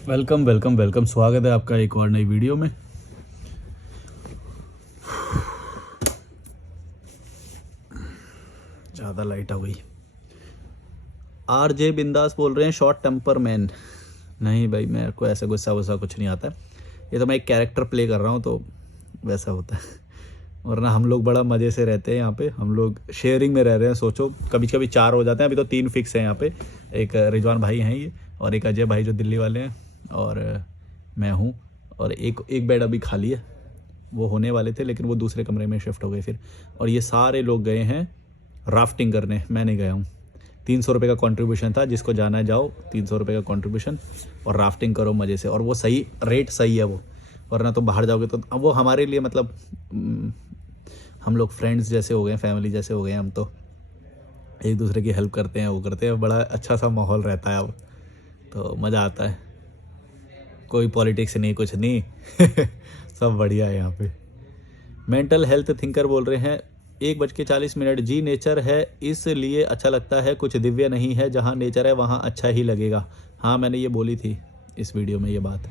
Welcome welcome welcome, स्वागत है आपका एक और नई वीडियो में। ज़्यादा लाइट हो गई। आरजे बिंदास बोल रहे हैं शॉर्ट टेम्पर मैन। नहीं भाई, मेरे को ऐसा गुस्सा वुस्सा कुछ नहीं आता है। ये तो मैं एक कैरेक्टर प्ले कर रहा हूँ तो वैसा होता है, वरना हम लोग बड़ा मज़े से रहते हैं यहाँ पे। हम लोग शेयरिंग में रह रहे हैं। सोचो कभी कभी 4 हो जाते हैं। अभी तो 3 फिक्स हैं यहाँ पे। एक रिजवान भाई हैं ये, और एक अजय भाई जो दिल्ली वाले हैं, और मैं हूँ। और एक बेड अभी खाली है। वो होने वाले थे लेकिन वो दूसरे कमरे में शिफ्ट हो गए फिर। और ये सारे लोग गए हैं राफ्टिंग करने, मैं नहीं गया हूँ। 300 रुपये का कंट्रीब्यूशन था, जिसको जाना है जाओ, 300 रुपये का कंट्रीब्यूशन, और राफ्टिंग करो मज़े से। और वो सही रेट सही है वो, वरना तो बाहर जाओगे तो अब वो हमारे लिए मतलब हम लोग फ्रेंड्स जैसे हो गए, फैमिली जैसे हो गए। हम तो एक दूसरे की हेल्प करते हैं, वो करते हैं, बड़ा अच्छा सा माहौल रहता है अब, तो मज़ा आता है। कोई पॉलिटिक्स नहीं, कुछ नहीं सब बढ़िया है यहाँ पे। मेंटल हेल्थ थिंकर बोल रहे हैं 1:40 जी। नेचर है इसलिए अच्छा लगता है, कुछ दिव्य नहीं है। जहाँ नेचर है वहाँ अच्छा ही लगेगा। हाँ, मैंने ये बोली थी इस वीडियो में ये बात।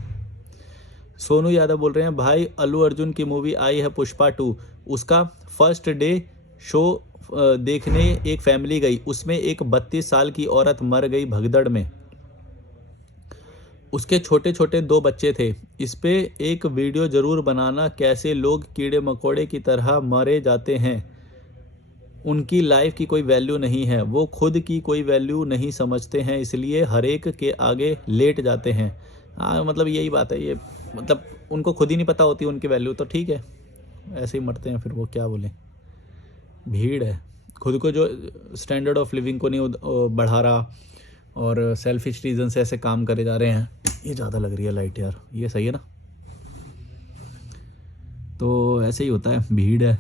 सोनू यादव बोल रहे हैं भाई अल्लू अर्जुन की मूवी आई है पुष्पा 2, उसका फर्स्ट डे शो देखने एक फैमिली गई। उसमें एक 32 साल की औरत मर गई भगदड़ में। उसके छोटे छोटे 2 बच्चे थे। इस पे एक वीडियो ज़रूर बनाना, कैसे लोग कीड़े मकोड़े की तरह मरे जाते हैं। उनकी लाइफ की कोई वैल्यू नहीं है, वो खुद की कोई वैल्यू नहीं समझते हैं, इसलिए हर एक के आगे लेट जाते हैं। हाँ, मतलब यही बात है ये, मतलब उनको खुद ही नहीं पता होती उनकी वैल्यू, तो ठीक है ऐसे ही मरते हैं फिर, वो क्या बोलें। भीड़ है, खुद को जो स्टैंडर्ड ऑफ लिविंग को नहीं बढ़ा रहा, और सेल्फिश रीज़न से ऐसे काम करे जा रहे हैं। ये ज़्यादा लग रही है लाइट यार, ये सही है ना। तो ऐसे ही होता है, भीड़ है,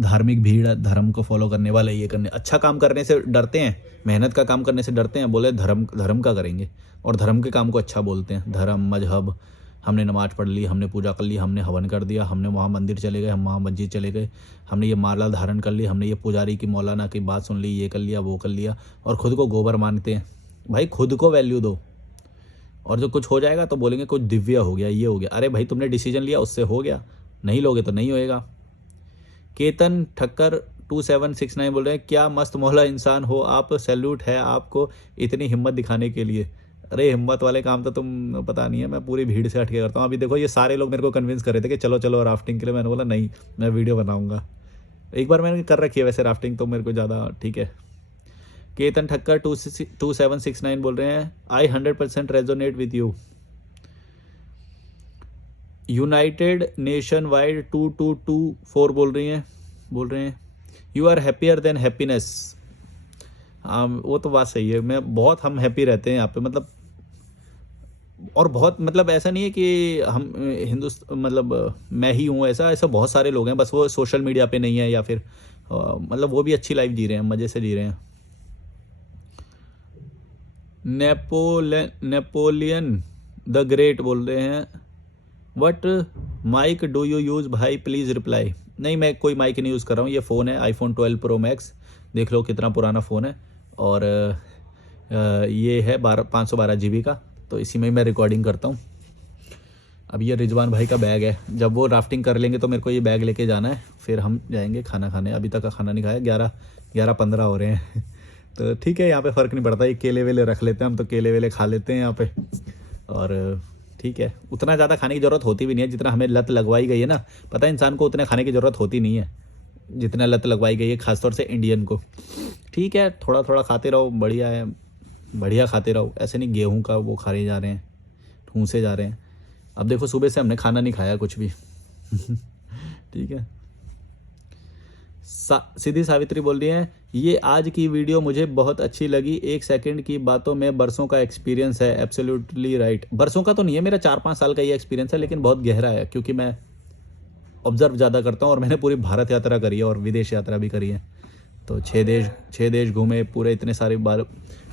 धार्मिक भीड़ है, धर्म को फॉलो करने वाले। ये करने अच्छा काम करने से डरते हैं, मेहनत का काम करने से डरते हैं। बोले धर्म धर्म का करेंगे, और धर्म के काम को अच्छा बोलते हैं। धर्म मजहब, हमने नमाज पढ़ ली, हमने पूजा कर ली, हमने हवन कर दिया, हमने वहाँ मंदिर चले गए, हम वहाँ मस्जिद चले गए, हमने ये माला धारण कर ली, हमने ये पुजारी की मौलाना की बात सुन ली, ये कर लिया वो कर लिया, और खुद को गोबर मानते हैं। भाई खुद को वैल्यू दो, और जो कुछ हो जाएगा तो बोलेंगे कुछ दिव्य हो गया, ये हो गया। अरे भाई तुमने डिसीजन लिया, उससे हो गया, नहीं लोगे तो नहीं होएगा। केतन ठक्कर 2769 बोल रहे हैं क्या मस्त मौला इंसान हो आप, सैल्यूट है आपको इतनी हिम्मत दिखाने के लिए। अरे हिम्मत वाले काम तो तुम पता नहीं है, मैं पूरी भीड़ से हटके करता हूँ। अभी देखो ये सारे लोग मेरे को कन्विंस कर रहे थे कि चलो चलो राफ्टिंग के लिए, मैंने बोला नहीं, मैं वीडियो बनाऊंगा। एक बार मैंने कर रखी है वैसे राफ्टिंग, तो मेरे को ज़्यादा ठीक है। केतन ठक्कर 2769 बोल रहे हैं I 100% resonate with you. United Nation wide 2224 बोल रहे हैं you are happier than happiness. हाँ वो तो बात सही है, हम हैप्पी रहते हैं यहाँ पे, मतलब। और बहुत मतलब ऐसा नहीं है कि हम हिंदुस्तान मतलब मैं ही हूँ, ऐसा ऐसा बहुत सारे लोग हैं, बस वो सोशल मीडिया पे नहीं है, या फिर मतलब वो भी अच्छी लाइफ जी रहे हैं, मज़े से जी रहे हैं। नेपोलियन द ग्रेट बोल रहे हैं what mic do you use भाई प्लीज़ रिप्लाई। नहीं, मैं कोई माइक नहीं यूज़ कर रहा हूँ। ये फ़ोन है आईफोन 12 प्रो मैक्स, देख लो कितना पुराना फ़ोन है। और ये है 512 GB का, तो इसी में मैं रिकॉर्डिंग करता हूँ। अब ये रिजवान भाई का बैग है, जब वो राफ्टिंग कर लेंगे तो मेरे को ये बैग लेके जाना है, फिर हम जाएंगे खाना खाने। अभी तक का खाना नहीं खाया, 11:15 हो रहे हैं तो ठीक है, यहाँ पे फ़र्क नहीं पड़ता। ये केले वेले रख लेते हैं हम, तो केले वेले खा लेते हैं यहाँ पे। और ठीक है, उतना ज़्यादा खाने की ज़रूरत होती भी नहीं है जितना हमें लत लगवाई गई है ना। पता है इंसान को उतने खाने की ज़रूरत होती नहीं है जितना लत लगवाई गई है, खासतौर से इंडियन को। ठीक है, थोड़ा थोड़ा खाते रहो, बढ़िया है, बढ़िया खाते रहो। ऐसे नहीं गेहूं का वो खा रहे जा रहे हैं, ठूंसे जा रहे हैं। अब देखो सुबह से हमने खाना नहीं खाया कुछ भी ठीक है। सीधी सावित्री बोल रही हैं ये आज की वीडियो मुझे बहुत अच्छी लगी, 1 सेकंड की बातों में बरसों का एक्सपीरियंस है। एब्सोल्युटली राइट, बरसों का तो नहीं है, मेरा 4-5 साल का ये एक्सपीरियंस है, लेकिन बहुत गहरा है, क्योंकि मैं ऑब्जर्व ज़्यादा करता हूँ, और मैंने पूरी भारत यात्रा करी है और विदेश यात्रा भी करी है। तो 6 देश घूमे पूरे, इतने सारे बार।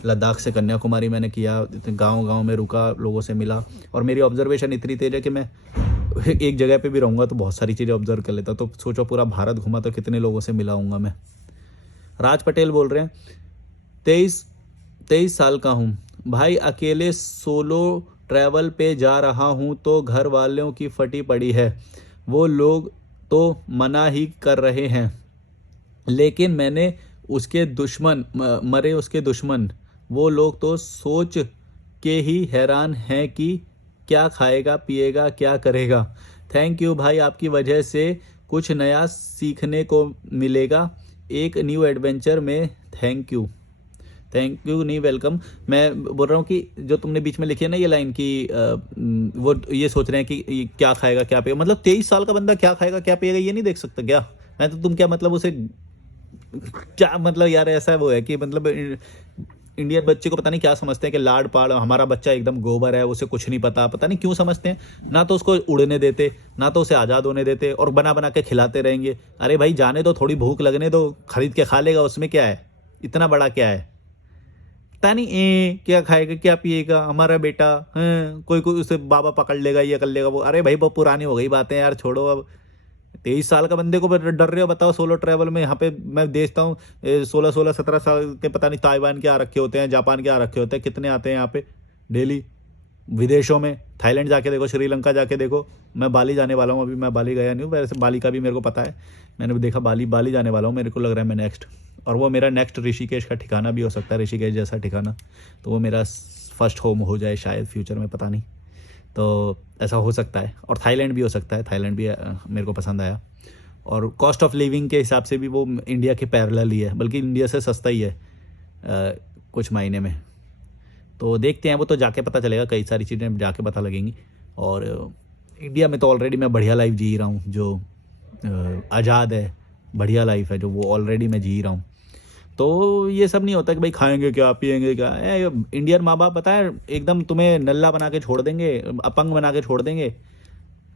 लद्दाख से कन्याकुमारी मैंने किया, गांव गांव में रुका, लोगों से मिला, और मेरी ऑब्जर्वेशन इतनी तेज है कि मैं एक जगह पे भी रहूँगा तो बहुत सारी चीज़ें ऑब्जर्व कर लेता। तो सोचो पूरा भारत घूमा तो कितने लोगों से मिला हूँगा मैं। राज पटेल बोल रहे हैं 23 साल का हूँ भाई, अकेले सोलो ट्रैवल पे जा रहा हूँ तो घर वालों की फटी पड़ी है, वो लोग तो मना ही कर रहे हैं, लेकिन मैंने उसके दुश्मन मरे उसके दुश्मन, वो लोग तो सोच के ही हैरान हैं कि क्या खाएगा पिएगा क्या करेगा। थैंक यू भाई, आपकी वजह से कुछ नया सीखने को मिलेगा एक न्यू एडवेंचर में। थैंक यू नहीं, वेलकम। मैं बोल रहा हूँ कि जो तुमने बीच में लिखी है ना ये लाइन कि वो ये सोच रहे हैं कि ये क्या खाएगा क्या पिएगा, मतलब 23 साल का बंदा क्या खाएगा क्या पिएगा ये नहीं देख सकता क्या? मैं तो तुम क्या मतलब उसे क्या मतलब यार, ऐसा वो है कि मतलब इंडियन बच्चे को पता नहीं क्या समझते हैं कि लाड पाड़ हमारा बच्चा एकदम गोबर है, उसे कुछ नहीं पता नहीं क्यों समझते हैं। ना तो उसको उड़ने देते, ना तो उसे आज़ाद होने देते, और बना बना के खिलाते रहेंगे। अरे भाई जाने दो, थोड़ी भूख लगने दो, खरीद के खा लेगा, उसमें क्या है, इतना बड़ा क्या है। पता नहीं क्या खाएगा क्या पिएगा हमारा बेटा, कोई उसे बाबा पकड़ लेगा ये कर लेगा वो। अरे भाई बहुत पुरानी हो गई बातें यार, छोड़ो अब। 23 साल का बंदे को डर रहे हो, बताओ। सोलो ट्रैवल में यहाँ पे मैं देखता हूँ 16-17 साल के पता नहीं ताइवान के आ रखे होते हैं, जापान के आ रखे होते हैं, कितने आते हैं यहाँ पे डेली विदेशों में। थाईलैंड जाके देखो, श्रीलंका जाके देखो। मैं बाली जाने वाला हूँ, अभी मैं बाली गया नहीं हूँ, वैसे बाली का भी मेरे को पता है, मैंने भी देखा। बाली जाने वाला हूँ, मेरे को लग रहा है मैं नेक्स्ट, और वो मेरा नेक्स्ट ऋषिकेश का ठिकाना भी हो सकता है, ऋषिकेश जैसा ठिकाना। तो वो मेरा फर्स्ट होम हो जाए शायद फ्यूचर में, पता नहीं। तो ऐसा हो सकता है, और थाईलैंड भी हो सकता है, थाईलैंड भी मेरे को पसंद आया। और कॉस्ट ऑफ लिविंग के हिसाब से भी वो इंडिया के पैरेलल ही है, बल्कि इंडिया से सस्ता ही है कुछ महीने में। तो देखते हैं, वो तो जाके पता चलेगा, कई सारी चीज़ें जाके पता लगेंगी। और इंडिया में तो ऑलरेडी मैं बढ़िया लाइफ जी रहा हूँ, जो आज़ाद है, बढ़िया लाइफ है जो वो ऑलरेडी मैं जी रहा हूँ। तो ये सब नहीं होता कि भाई खाएंगे क्या पिएंगे क्या। इंडियन माँ बाप पता है एकदम तुम्हें नल्ला बना के छोड़ देंगे, अपंग बना के छोड़ देंगे,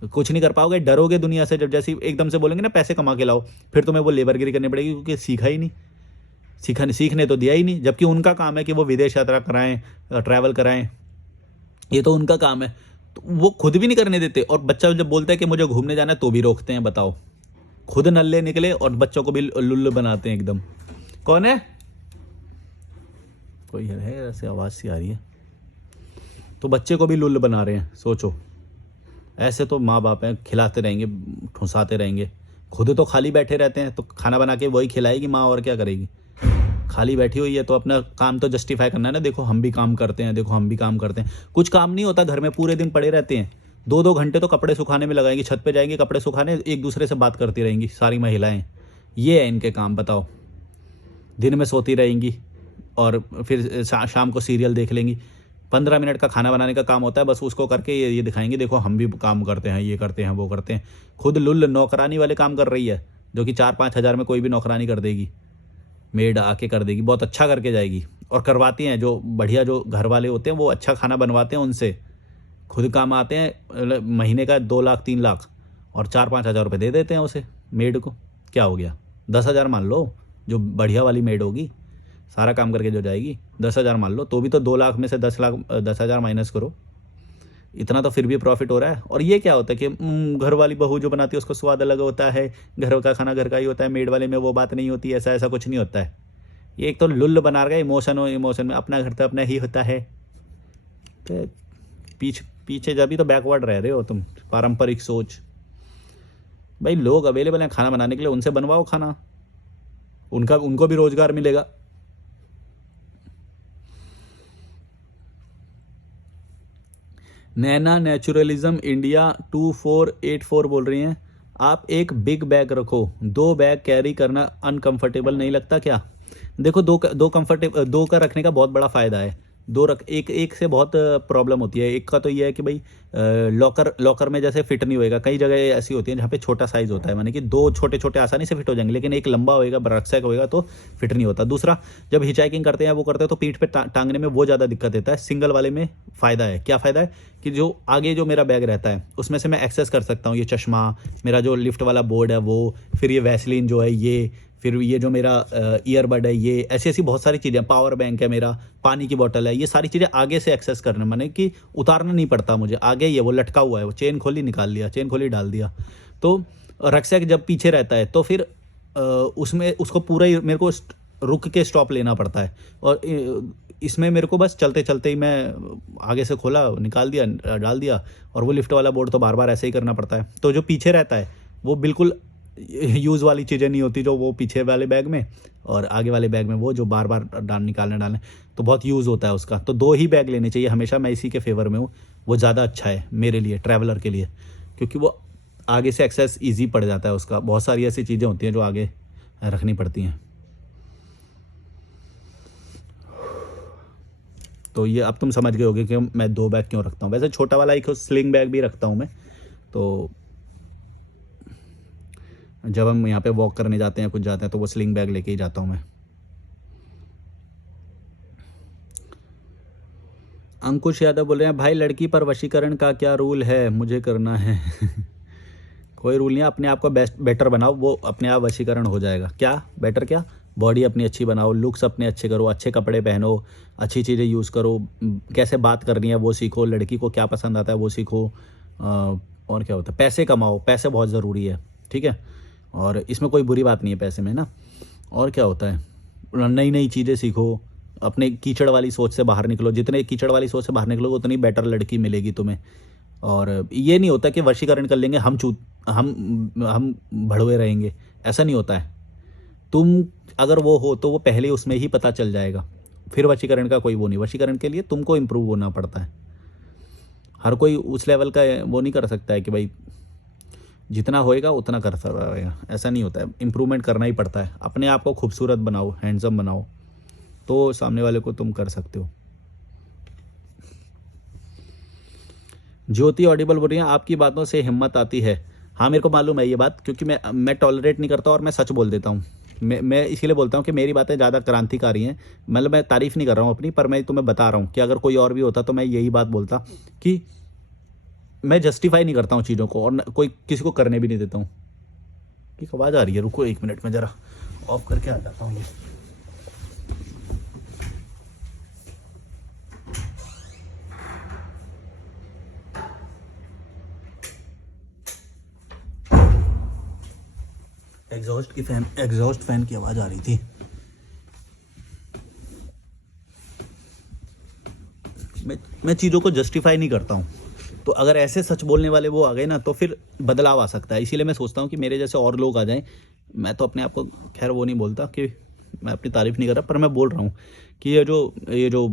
कुछ नहीं कर पाओगे, डरोगे दुनिया से। जब जैसे एकदम से बोलेंगे ना पैसे कमा के लाओ, फिर तुम्हें वो लेबरगिरी करनी पड़ेगी, क्योंकि सीखा ही नहीं, सीखने तो दिया ही नहीं। जबकि उनका काम है कि वो विदेश यात्रा कराएं, ट्रैवल कराएं, ये तो उनका काम है। तो वो खुद भी नहीं करने देते, और बच्चा जब बोलता है कि मुझे घूमने जाना है तो भी रोकते हैं। बताओ, खुद नल्ले निकले और बच्चों को भी लुल्लू बनाते हैं एकदम। कौन है? कोई है ऐसे, आवाज़ सी आ रही है। तो बच्चे को भी लुल्ल बना रहे हैं, सोचो। ऐसे तो माँ बाप हैं, खिलाते रहेंगे, ठुसाते रहेंगे, खुद तो खाली बैठे रहते हैं, तो खाना बना के वही खिलाएगी माँ, और क्या करेगी। खाली बैठी हुई है तो अपना काम तो जस्टिफाई करना है ना, देखो हम भी काम करते हैं, देखो हम भी काम करते हैं। कुछ काम नहीं होता घर में, पूरे दिन पड़े रहते हैं, 2-2 घंटे तो कपड़े सुखाने में लगाएंगी, छत पे जाएंगी कपड़े सुखाने, एक दूसरे से बात करती रहेंगी सारी महिलाएं। ये है इनके काम, बताओ। दिन में सोती रहेंगी और फिर शाम को सीरियल देख लेंगी। 15 मिनट का खाना बनाने का काम होता है, बस उसको करके ये दिखाएंगे देखो हम भी काम करते हैं, ये करते हैं वो करते हैं। खुद लुल्ल नौकरानी वाले काम कर रही है, जो कि 4-5 हज़ार में कोई भी नौकरानी कर देगी, मेड आके कर देगी, बहुत अच्छा करके जाएगी। और करवाती हैं, जो बढ़िया जो घर वाले होते हैं वो अच्छा खाना बनवाते हैं उनसे। खुद काम आते हैं, महीने का 2 लाख 3 लाख, और 4-5 हज़ार रुपये दे देते हैं उसे, मेड को। क्या हो गया, 10 हज़ार मान लो, जो बढ़िया वाली मेड होगी, सारा काम करके जो जाएगी, 10 हज़ार मान लो, तो भी तो 2 लाख में से 10 हज़ार माइनस करो, इतना तो फिर भी प्रॉफिट हो रहा है। और ये क्या होता है कि घर वाली बहू जो बनाती है उसको स्वाद अलग होता है, घर का खाना घर का ही होता है, मेड वाले में वो बात नहीं होती, ऐसा कुछ नहीं होता है। ये एक तो लुल्ल बना रहा है, इमोशन में अपना घर तो अपना ही होता है। तो पीछे जब भी तो बैकवर्ड रह रहे हो तुम, पारंपरिक सोच। भाई लोग अवेलेबल हैं खाना बनाने के लिए, उनसे बनवाओ खाना, उनको भी रोजगार मिलेगा। नैना नेचुरलिज्म इंडिया 2484 बोल रही हैं, आप एक बिग बैग रखो, 2 बैग कैरी करना अनकंफर्टेबल नहीं लगता क्या? देखो, दो का रखने का बहुत बड़ा फ़ायदा है। एक से बहुत प्रॉब्लम होती है। एक का तो ये है कि भाई लॉकर में जैसे फिट नहीं होएगा, कई जगह ऐसी होती है जहाँ पे छोटा साइज़ होता है, माने कि 2 छोटे छोटे आसानी से फिट हो जाएंगे, लेकिन एक लंबा होएगा, रक्सैक होएगा तो फिट नहीं होता। दूसरा, जब हिचाइकिंग करते हैं वो करते हैं तो पीठ पे टांगने में वो ज़्यादा दिक्कत देता है। सिंगल वाले में फ़ायदा है, क्या फ़ायदा है कि जो आगे जो मेरा बैग रहता है उसमें से मैं एक्सेस कर सकता हूँ, ये चश्मा, मेरा जो लिफ्ट वाला बोर्ड है वो, फिर ये वैसलीन जो है ये, फिर ये जो मेरा ईयरबड है ये, ऐसी बहुत सारी चीज़ें, पावर बैंक है मेरा, पानी की बोतल है, ये सारी चीज़ें आगे से एक्सेस करना, माने कि उतारना नहीं पड़ता मुझे, आगे ही है वो लटका हुआ है, वो चेन खोली निकाल लिया, चेन खोली डाल दिया। तो रक्सैक जब पीछे रहता है तो फिर उसमें उसको पूरा ही मेरे को रुक के स्टॉप लेना पड़ता है। और इसमें मेरे को बस चलते चलते ही मैं आगे से खोला, निकाल दिया, डाल दिया, और वो लिफ्ट वाला बोर्ड तो बार बार ऐसे ही करना पड़ता है। तो जो पीछे रहता है वो बिल्कुल यूज़ वाली चीज़ें नहीं होती, जो वो पीछे वाले बैग में और आगे वाले बैग में वो जो बार बार निकालने डालने, तो बहुत यूज़ होता है उसका। तो 2 ही बैग लेने चाहिए हमेशा, मैं इसी के फेवर में हूँ। वो ज़्यादा अच्छा है मेरे लिए, ट्रैवलर के लिए, क्योंकि वो आगे से एक्सेस ईज़ी पड़ जाता है उसका। बहुत सारी ऐसी चीज़ें होती हैं जो आगे रखनी पड़ती हैं। तो ये अब तुम समझ गए होगे कि मैं 2 बैग क्यों रखता हूँ। वैसे छोटा वाला एक स्लिंग बैग भी रखता हूँ मैं, तो जब हम यहाँ पे वॉक करने जाते हैं, कुछ जाते हैं, तो वो स्लिंग बैग लेके ही जाता हूँ मैं। अंकुश यादव बोल रहे हैं, भाई लड़की पर वशीकरण का क्या रूल है, मुझे करना है। कोई रूल नहीं है, अपने आप को बेटर बनाओ, वो अपने आप वशीकरण हो जाएगा। क्या बेटर, क्या बॉडी अपनी अच्छी बनाओ, लुक्स अपने अच्छे करो, अच्छे कपड़े पहनो, अच्छी चीज़ें यूज़ करो, कैसे बात करनी है वो सीखो, लड़की को क्या पसंद आता है वो सीखो, और क्या होता है, पैसे कमाओ, पैसे बहुत ज़रूरी है, ठीक है। और इसमें कोई बुरी बात नहीं है पैसे में ना। और क्या होता है, नई नई चीज़ें सीखो, अपने कीचड़ वाली सोच से बाहर निकलो। जितने कीचड़ वाली सोच से बाहर निकलोगे उतनी बेटर लड़की मिलेगी तुम्हें। और ये नहीं होता कि वशीकरण कर लेंगे हम भड़वे रहेंगे, ऐसा नहीं होता है। तुम अगर वो हो तो वो पहले उसमें ही पता चल जाएगा, फिर वशीकरण का कोई वो नहीं। वशीकरण के लिए तुमको इम्प्रूव होना पड़ता है। हर कोई उस लेवल का वो नहीं कर सकता है कि भाई जितना होएगा उतना कर सकता, ऐसा नहीं होता है। इम्प्रूवमेंट करना ही पड़ता है। अपने आप को खूबसूरत बनाओ, हैंडसम बनाओ, तो सामने वाले को तुम कर सकते हो। ज्योति ऑडिबल बोल रही हैं, आपकी बातों से हिम्मत आती है। हाँ, मेरे को मालूम है ये बात, क्योंकि मैं टॉलरेट नहीं करता और मैं सच बोल देता हूँ। मैं इसीलिए बोलता हूँ कि मेरी बातें ज़्यादा क्रांतिकारी हैं। मतलब मैं तारीफ़ नहीं कर रहा हूँ अपनी, पर मैं तुम्हें बता रहा हूँ कि अगर कोई और भी होता तो मैं यही बात बोलता कि मैं जस्टिफाई नहीं करता हूँ चीज़ों को, और कोई किसी को करने भी नहीं देता हूँ। ठीक, आवाज़ आ रही है, रुको 1 मिनट में ज़रा ऑफ करके आ जाता हूँ ये। एग्जॉस्ट फैन की आवाज़ आ रही थी। मैं चीज़ों को जस्टिफाई नहीं करता हूँ। तो अगर ऐसे सच बोलने वाले वो आ गए ना, तो फिर बदलाव आ सकता है। इसीलिए मैं सोचता हूँ कि मेरे जैसे और लोग आ जाएं। मैं तो अपने आप को खैर वो नहीं बोलता कि मैं अपनी तारीफ़ नहीं कर रहा, पर मैं बोल रहा हूँ कि ये जो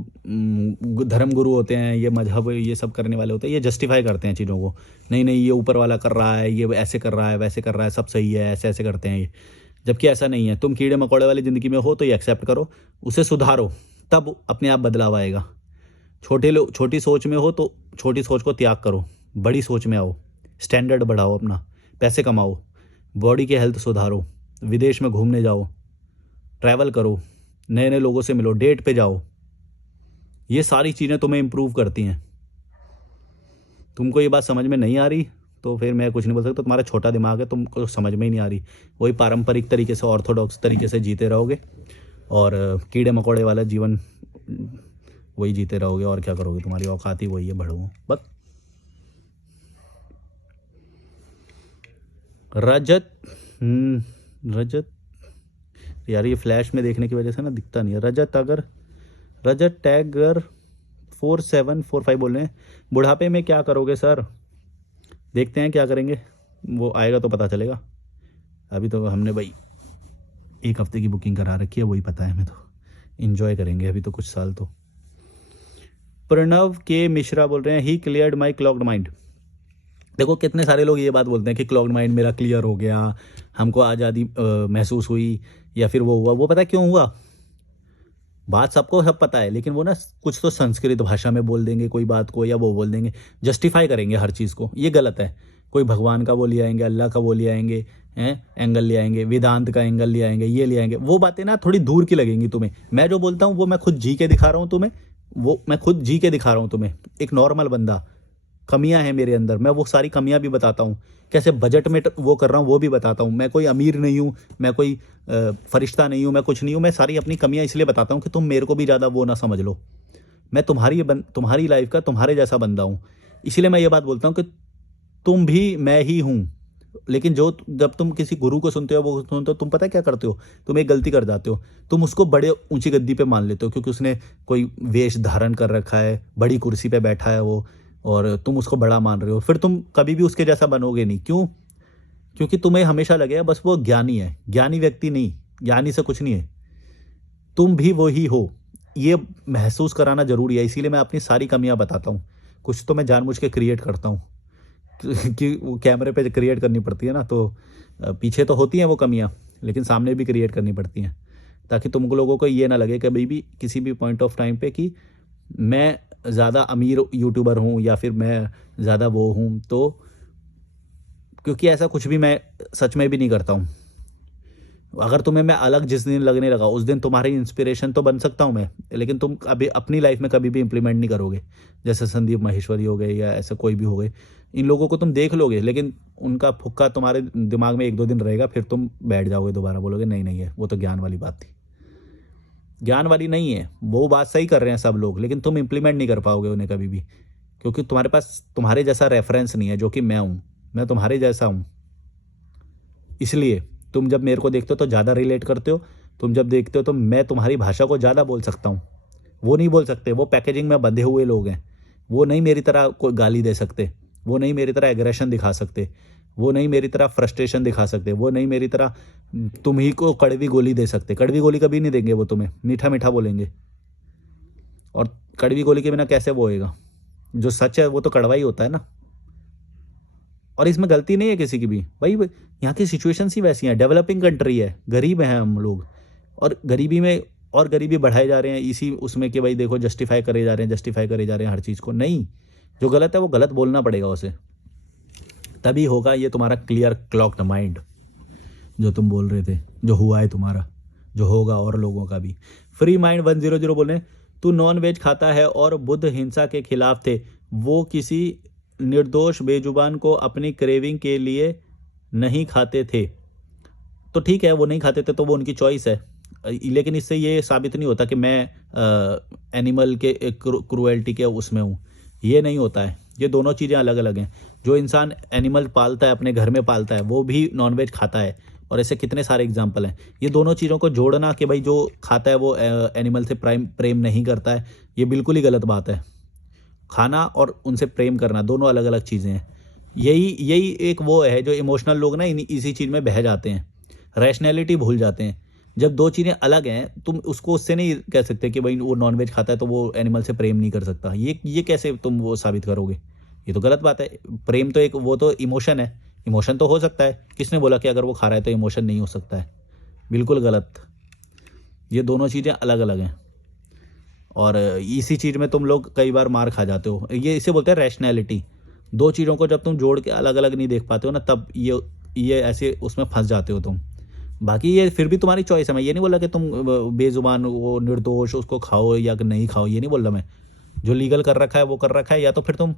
धर्म गुरु होते हैं, ये मजहब ये सब करने वाले होते हैं, ये जस्टिफाई करते हैं चीज़ों को। नहीं नहीं, ये ऊपर वाला कर रहा है, ये ऐसे कर रहा है, वैसे कर रहा है, सब सही है, ऐसे ऐसे करते हैं ये। जबकि ऐसा नहीं है। तुम कीड़े मकोड़े वाली ज़िंदगी में हो तो ये एक्सेप्ट करो, उसे सुधारो, तब अपने आप बदलाव आएगा। छोटी सोच में हो तो छोटी सोच को त्याग करो, बड़ी सोच में आओ, स्टैंडर्ड बढ़ाओ अपना, पैसे कमाओ, बॉडी की हेल्थ सुधारो, विदेश में घूमने जाओ, ट्रैवल करो, नए नए लोगों से मिलो, डेट पे जाओ। ये सारी चीज़ें तुम्हें इम्प्रूव करती हैं। तुमको ये बात समझ में नहीं आ रही तो फिर मैं कुछ नहीं बोल सकता। तुम्हारा छोटा दिमाग है, तुमको समझ में ही नहीं आ रही। वही पारंपरिक तरीके से, ऑर्थोडॉक्स तरीके से जीते रहोगे और कीड़े मकोड़े वाला जीवन वही जीते रहोगे। और क्या करोगे, तुम्हारी औकात ही वही है, बढ़ो बस। रजत रजत यार, ये फ्लैश में देखने की वजह से ना दिखता नहीं है। रजत टैगर 4745 बोल रहे हैं, बुढ़ापे में क्या करोगे सर? देखते हैं क्या करेंगे, वो आएगा तो पता चलेगा। अभी तो हमने भाई 1 हफ्ते की बुकिंग करा रखी है, वही पता है हमें। तो इन्जॉय करेंगे अभी तो कुछ साल। तो प्रणव के मिश्रा बोल रहे हैं, ही क्लियर्ड माई क्लॉग्ड माइंड। देखो कितने सारे लोग ये बात बोलते हैं कि क्लॉग्ड माइंड मेरा क्लियर हो गया, हमको आज़ादी महसूस हुई, या फिर वो हुआ। वो पता क्यों हुआ? बात सबको सब पता है, लेकिन वो ना कुछ तो संस्कृत भाषा में बोल देंगे कोई बात को, या वो बोल देंगे, जस्टिफाई करेंगे हर चीज़ को। ये गलत है। कोई भगवान का वो ले आएंगे, अल्लाह का वो ले आएंगे, एंगल ले आएंगे, वेदांत का एंगल ले आएंगे, ये ले आएंगे। वो बातें ना थोड़ी दूर की लगेंगी तुम्हें। मैं जो बोलता हूँ वो मैं खुद जी के दिखा रहा हूँ तुम्हें। एक नॉर्मल बंदा, कमियां हैं मेरे अंदर, मैं वो सारी कमियां भी बताता हूँ। कैसे बजट में वो कर रहा हूँ वो भी बताता हूँ। मैं कोई अमीर नहीं हूँ, मैं कोई फरिश्ता नहीं हूँ, मैं कुछ नहीं हूँ। मैं सारी अपनी कमियां इसलिए बताता हूँ कि तुम मेरे को भी ज़्यादा वो ना समझ लो। मैं तुम्हारी लाइफ का तुम्हारे जैसा बंदा हूँ। इसीलिए मैं ये बात बोलता हूँ कि तुम भी मैं ही हूँ, लेकिन जो जब तुम किसी गुरु को सुनते हो वो सुनते हो, तुम पता है क्या करते हो, तुम एक गलती कर जाते हो, तुम उसको बड़े ऊंची गद्दी पे मान लेते हो क्योंकि उसने कोई वेश धारण कर रखा है, बड़ी कुर्सी पे बैठा है वो, और तुम उसको बड़ा मान रहे हो। फिर तुम कभी भी उसके जैसा बनोगे नहीं। क्यों? क्योंकि तुम्हें हमेशा लगेगा बस वो ज्ञानी है। ज्ञानी व्यक्ति नहीं, ज्ञानी से कुछ नहीं है, तुम भी वही हो। ये महसूस कराना ज़रूरी है, इसीलिए मैं अपनी सारी कमियां बताता हूँ। कुछ तो मैं जानबूझ के क्रिएट करता हूँ कि वो कैमरे पे क्रिएट करनी पड़ती है ना, तो पीछे तो होती हैं वो कमियां, लेकिन सामने भी क्रिएट करनी पड़ती हैं, ताकि तुम लोगों को ये ना लगे कभी भी किसी भी पॉइंट ऑफ टाइम पे कि मैं ज़्यादा अमीर यूट्यूबर हूँ या फिर मैं ज़्यादा वो हूँ। तो क्योंकि ऐसा कुछ भी मैं सच में भी नहीं करता हूँ। अगर तुम्हें मैं अलग जिस दिन लगने लगा उस दिन तुम्हारी इंस्पिरेशन तो बन सकता हूँ मैं, लेकिन तुम अभी अपनी लाइफ में कभी भी इंप्लीमेंट नहीं करोगे। जैसे संदीप माहेश्वरी हो गए या ऐसा कोई भी हो गए, इन लोगों को तुम देख लोगे लेकिन उनका फुक्का तुम्हारे दिमाग में 1-2 दिन रहेगा, फिर तुम बैठ जाओगे, दोबारा बोलोगे नहीं नहीं है वो तो ज्ञान वाली बात थी। ज्ञान वाली नहीं है, वो बात सही कर रहे हैं सब लोग, लेकिन तुम इंप्लीमेंट नहीं कर पाओगे उन्हें कभी भी, क्योंकि तुम्हारे पास तुम्हारे जैसा रेफरेंस नहीं है जो कि मैं हूँ। मैं तुम्हारे जैसा हूँ, इसलिए तुम जब मेरे को देखते हो तो ज़्यादा रिलेट करते हो। तुम जब देखते हो तो मैं तुम्हारी भाषा को ज़्यादा बोल सकता हूँ, वो नहीं बोल सकते। वो पैकेजिंग में बंधे हुए लोग हैं, वो नहीं मेरी तरह कोई गाली दे सकते, वो नहीं मेरी तरह एग्रेशन दिखा सकते, वो नहीं मेरी तरह फ्रस्ट्रेशन दिखा सकते, वो नहीं मेरी तरह तुम ही को कड़वी गोली दे सकते। कड़वी गोली कभी नहीं देंगे वो, तुम्हें मीठा मीठा बोलेंगे, और कड़वी गोली के बिना कैसे वो होएगा? जो सच है वो तो कड़वा ही होता है ना। और इसमें गलती नहीं है किसी की भी भाई, यहाँ की सिचुएशंस ही वैसी हैं। डेवलपिंग कंट्री है, गरीब हैं हम लोग, और गरीबी में और गरीबी बढ़ाए जा रहे हैं इसी उसमें कि भाई देखो जस्टिफाई करे जा रहे हैं, जस्टिफाई करे जा रहे हैं हर चीज़ को। नहीं, जो गलत है वो गलत बोलना पड़ेगा उसे, तभी होगा ये तुम्हारा क्लियर क्लॉक्ड माइंड जो तुम बोल रहे थे, जो हुआ है तुम्हारा, जो होगा और लोगों का भी। फ्री माइंड 100 बोले, तू नॉन वेज खाता है और बुद्ध हिंसा के खिलाफ थे, वो किसी निर्दोष बेजुबान को अपनी क्रेविंग के लिए नहीं खाते थे। तो ठीक है, वो नहीं खाते थे तो वो उनकी चॉइस है, लेकिन इससे ये साबित नहीं होता कि मैं एनिमल के क्रूएल्टी के उसमें हूँ। ये नहीं होता है, ये दोनों चीज़ें अलग अलग हैं। जो इंसान एनिमल पालता है, अपने घर में पालता है, वो भी नॉनवेज खाता है, और ऐसे कितने सारे एग्जाम्पल हैं। ये दोनों चीज़ों को जोड़ना कि भाई जो खाता है वो एनिमल से प्रेम नहीं करता है, ये बिल्कुल ही गलत बात है। खाना और उनसे प्रेम करना दोनों अलग अलग चीज़ें हैं। यही यही एक वो है जो इमोशनल लोग ना इसी चीज़ में बह जाते हैं, रैशनैलिटी भूल जाते हैं। जब दो चीज़ें अलग हैं, तुम उसको उससे नहीं कह सकते कि भाई वो नॉनवेज खाता है तो वो एनिमल से प्रेम नहीं कर सकता। ये कैसे तुम वो साबित करोगे? ये तो गलत बात है। प्रेम तो एक वो तो इमोशन है, इमोशन तो हो सकता है। किसने बोला कि अगर वो खा रहा है तो इमोशन नहीं हो सकता है? बिल्कुल गलत। ये दोनों चीज़ें अलग अलग हैं, और इसी चीज़ में तुम लोग कई बार मार खा जाते हो। ये इसे बोलते हैं रैशनैलिटी। दो चीज़ों को जब तुम जोड़ के अलग अलग नहीं देख पाते हो ना, तब ये ऐसे उसमें फंस जाते हो तुम। बाकी ये फिर भी तुम्हारी चॉइस है। मैं ये नहीं बोल रहा कि तुम बेजुबान वो निर्दोष उसको खाओ या नहीं खाओ, ये नहीं बोल रहा मैं। जो लीगल कर रखा है वो कर रखा है, या तो फिर तुम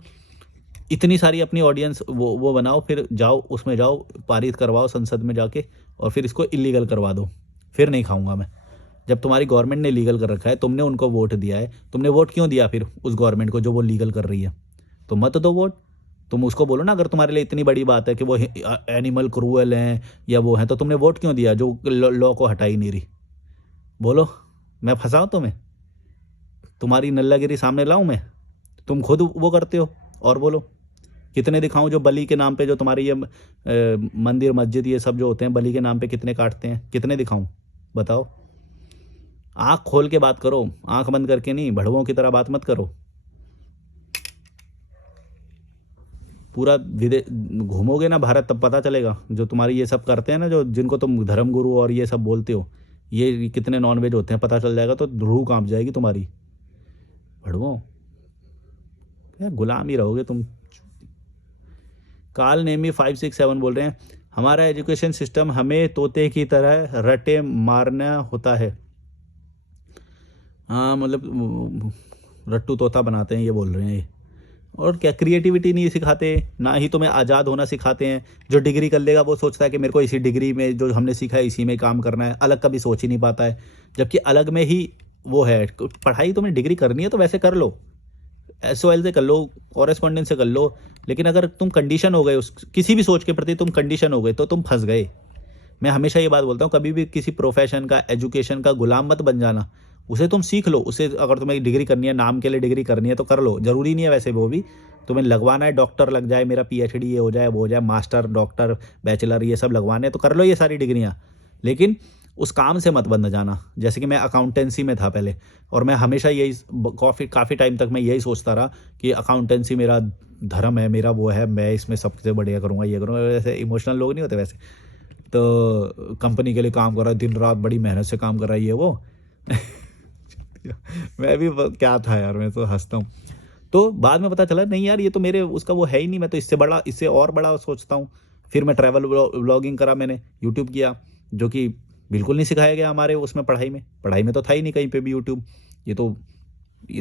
इतनी सारी अपनी ऑडियंस वो बनाओ, फिर जाओ उसमें जाओ, पारित करवाओ संसद में जाके, और फिर इसको इलीगल करवा दो, फिर नहीं खाऊंगा मैं। जब तुम्हारी गवर्नमेंट ने लीगल कर रखा है, तुमने उनको वोट दिया है, तुमने वोट क्यों दिया फिर उस गवर्नमेंट को जो वो लीगल कर रही है? तो मत दो वोट। तुम उसको बोलो ना, अगर तुम्हारे लिए इतनी बड़ी बात है कि वो एनिमल क्रूअल हैं या वो हैं, तो तुमने वोट क्यों दिया जो लॉ को हटा ही नहीं रही? बोलो, मैं फंसाऊँ तुम्हें? तुम्हारी नल्लागिरी सामने लाऊं मैं? तुम खुद वो करते हो। और बोलो, कितने दिखाऊं जो बलि के नाम पे, जो तुम्हारे ये मंदिर मस्जिद ये सब जो होते हैं बलि के नाम पे कितने काटते हैं? कितने दिखाऊं? बताओ। आंख खोल के बात करो, आंख बंद करके नहीं, भड़वों की तरह बात मत करो। पूरा विदेश घूमोगे ना भारत, तब पता चलेगा। जो तुम्हारी ये सब करते हैं ना, जो जिनको तुम धर्मगुरु और ये सब बोलते हो, ये कितने नॉनवेज होते हैं पता चल जाएगा, तो रूह कांप जाएगी तुम्हारी। भड़वों, क्या गुलाम ही रहोगे तुम। काल नेमी 567 बोल रहे हैं, हमारा एजुकेशन सिस्टम हमें तोते की तरह रटे मारना होता है। हाँ, मतलब रट्टू तोता बनाते हैं, ये बोल रहे हैं ये। और क्या, क्रिएटिविटी नहीं सिखाते, ना ही तुम्हें आज़ाद होना सिखाते हैं। जो डिग्री कर लेगा वो सोचता है कि मेरे को इसी डिग्री में जो हमने सीखा है इसी में काम करना है, अलग कभी सोच ही नहीं पाता है। जबकि अलग में ही वो है। पढ़ाई तुम्हें डिग्री करनी है तो वैसे कर लो, SOL से कर लो, कॉरेस्पॉन्डेंस से कर लो, लेकिन अगर तुम कंडीशन हो गए उस किसी भी सोच के प्रति, तुम कंडीशन हो गए तो तुम फंस गए। मैं हमेशा ये बात बोलता हूँ, कभी भी किसी प्रोफेशन का, एजुकेशन का गुलाम मत बन जाना। उसे तुम सीख लो, उसे अगर तुम्हें डिग्री करनी है, नाम के लिए डिग्री करनी है तो कर लो, ज़रूरी नहीं है वैसे वो भी। तुम्हें लगवाना है डॉक्टर लग जाए, मेरा PhD ये हो जाए, वो हो जाए, मास्टर, डॉक्टर, बैचलर ये सब लगवाने हैं तो कर लो ये सारी डिग्रियाँ, लेकिन उस काम से मत बंध जाना। जैसे कि मैं अकाउंटेंसी में था पहले, और मैं हमेशा यही काफ़ी टाइम तक मैं यही सोचता रहा कि अकाउंटेंसी मेरा धर्म है, मेरा वो है, मैं इसमें सबसे बढ़िया करूँगा, ये करूँगा। वैसे इमोशनल लोग नहीं होते वैसे, तो कंपनी के लिए काम कर रहा है, दिन रात बड़ी मेहनत से काम कर रहा है ये वो मैं भी क्या था यार, मैं तो हंसता हूँ। तो बाद में पता चला नहीं यार, ये तो मेरे उसका वो है ही नहीं, मैं तो इससे बड़ा, इससे और बड़ा सोचता हूँ। फिर मैं ट्रैवल व्लॉगिंग करा, मैंने यूट्यूब किया, जो कि बिल्कुल नहीं सिखाया गया हमारे उसमें, पढ़ाई में तो था ही नहीं कहीं पे भी यूट्यूब। ये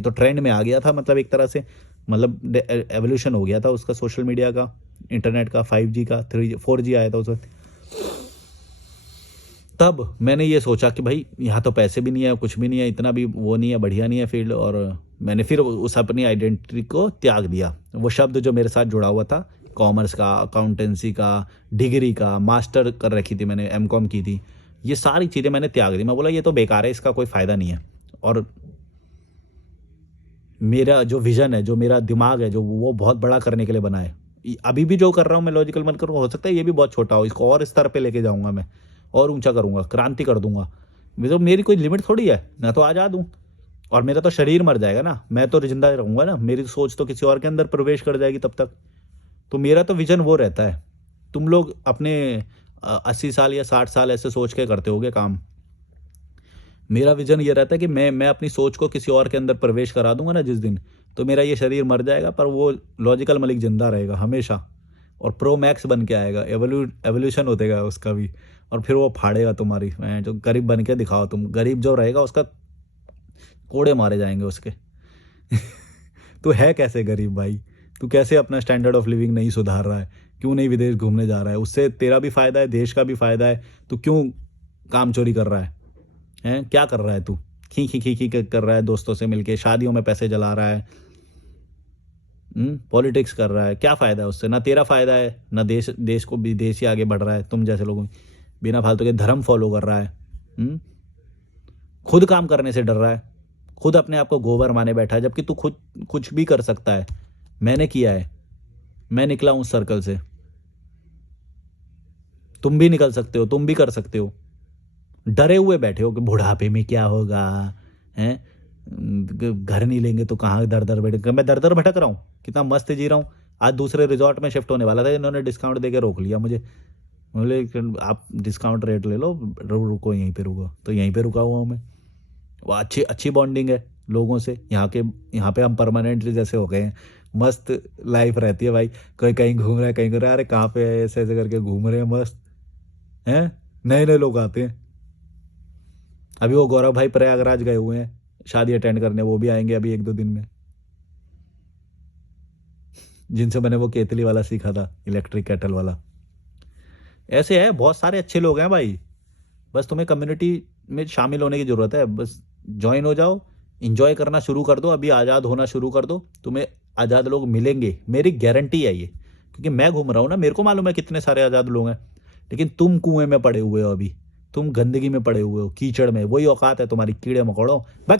तो ट्रेंड में आ गया था, मतलब एक तरह से, मतलब एवोल्यूशन हो गया था उसका, सोशल मीडिया का, इंटरनेट का, 5G का, 3G 4G आया था उस वक्त। तब मैंने ये सोचा कि भाई यहाँ तो पैसे भी नहीं है, कुछ भी नहीं है, इतना भी वो नहीं है, बढ़िया नहीं है फील्ड, और मैंने फिर उस अपनी आइडेंटिटी को त्याग दिया। वो शब्द जो मेरे साथ जुड़ा हुआ था, कॉमर्स का, अकाउंटेंसी का, डिग्री का, मास्टर कर रखी थी मैंने, MCOM की थी, ये सारी चीज़ें मैंने त्याग दी। मैं बोला ये तो बेकार है, इसका कोई फ़ायदा नहीं है। और मेरा जो विज़न है, जो मेरा दिमाग है, जो वो बहुत बड़ा करने के लिए बना है। अभी भी जो कर रहा हूँ मैं, लॉजिकल मन करूँ, हो सकता है ये भी बहुत छोटा हो, इसको और स्तर पे लेके जाऊँगा मैं, और ऊँचा करूँगा, क्रांति कर दूँगा। तो मेरी कोई लिमिट थोड़ी है, मैं तो आज़ाद हूँ। और मेरा तो शरीर मर जाएगा ना, मैं तो ज़िंदा रहूँगा ना, मेरी सोच तो किसी और के अंदर प्रवेश कर जाएगी तब तक। तो मेरा तो विज़न वो रहता है। तुम लोग अपने 80 साल या 60 साल ऐसे सोच के करते होगे काम। मेरा विज़न ये रहता है कि मैं अपनी सोच को किसी और के अंदर प्रवेश करा दूँगा ना जिस दिन, तो मेरा ये शरीर मर जाएगा, पर वो लॉजिकल मलिक ज़िंदा रहेगा हमेशा, और प्रो मैक्स बन के आएगा, एवोल्यूशन होतेगा उसका भी, और फिर वो फाड़ेगा तुम्हारी, जो गरीब बन के दिखाओ तुम, गरीब जो रहेगा उसका कोड़े मारे जाएंगे उसके तू है कैसे गरीब भाई? तू कैसे अपना स्टैंडर्ड ऑफ लिविंग नहीं सुधार रहा है? क्यों नहीं विदेश घूमने जा रहा है? उससे तेरा भी फ़ायदा है, देश का भी फ़ायदा है। तू क्यों काम चोरी कर रहा है? हैं? क्या कर रहा है तू? खी कर रहा है दोस्तों से मिलके, शादियों में पैसे जला रहा है, पॉलिटिक्स कर रहा है, क्या फ़ायदा है उससे? ना तेरा फ़ायदा है, ना देश को भी, देश ही आगे बढ़ रहा है तुम जैसे लोगों, बिना फालतू के धर्म फॉलो कर रहा है। खुद काम करने से डर रहा है, खुद अपने आप को गोबर माने बैठा है, जबकि तू खुद कुछ भी कर सकता है। मैंने किया है, मैं निकला हूँ उस सर्कल से, तुम भी निकल सकते हो, तुम भी कर सकते हो। डरे हुए बैठे हो कि बुढ़ापे में क्या होगा, हैं? घर नहीं लेंगे तो कहाँ दर दर बैठे, मैं दर दर भटक रहा हूँ, कितना मस्त जी रहा हूँ। आज दूसरे रिजॉर्ट में शिफ्ट होने वाला था, इन्होंने डिस्काउंट देके रोक लिया मुझे, बोले आप डिस्काउंट रेट ले लो, रुको यहीं पे, रुको, तो यहीं पे रुका हुआ हूँ मैं। वो अच्छी अच्छी बॉन्डिंग है लोगों से यहाँ पे हम परमानेंटली जैसे हो गए हैं, मस्त लाइफ रहती है भाई। कोई कहीं घूम रहा है, कहीं घूम रहा है, अरे कहाँ पे है, ऐसे ऐसे करके घूम रहे हैं मस्त, हैं? नए नए लोग आते हैं। अभी वो गौरव भाई प्रयागराज गए हुए हैं शादी अटेंड करने, वो भी आएंगे अभी 1-2 दिन में, जिनसे मैंने वो केतली वाला सीखा था, इलेक्ट्रिक केटल वाला। ऐसे है, बहुत सारे अच्छे लोग हैं भाई, बस तुम्हें कम्युनिटी में शामिल होने की ज़रूरत है, बस ज्वाइन हो जाओ, इंजॉय करना शुरू कर दो, अभी आज़ाद होना शुरू कर दो, तुम्हें आज़ाद लोग मिलेंगे, मेरी गारंटी है ये, क्योंकि मैं घूम रहा हूँ ना, मेरे को मालूम है कितने सारे आज़ाद लोग हैं। लेकिन तुम कुएं में पड़े हुए हो अभी, तुम गंदगी में पड़े हुए हो, कीचड़ में, वही औकात है तुम्हारी कीड़े मकोड़ों, बस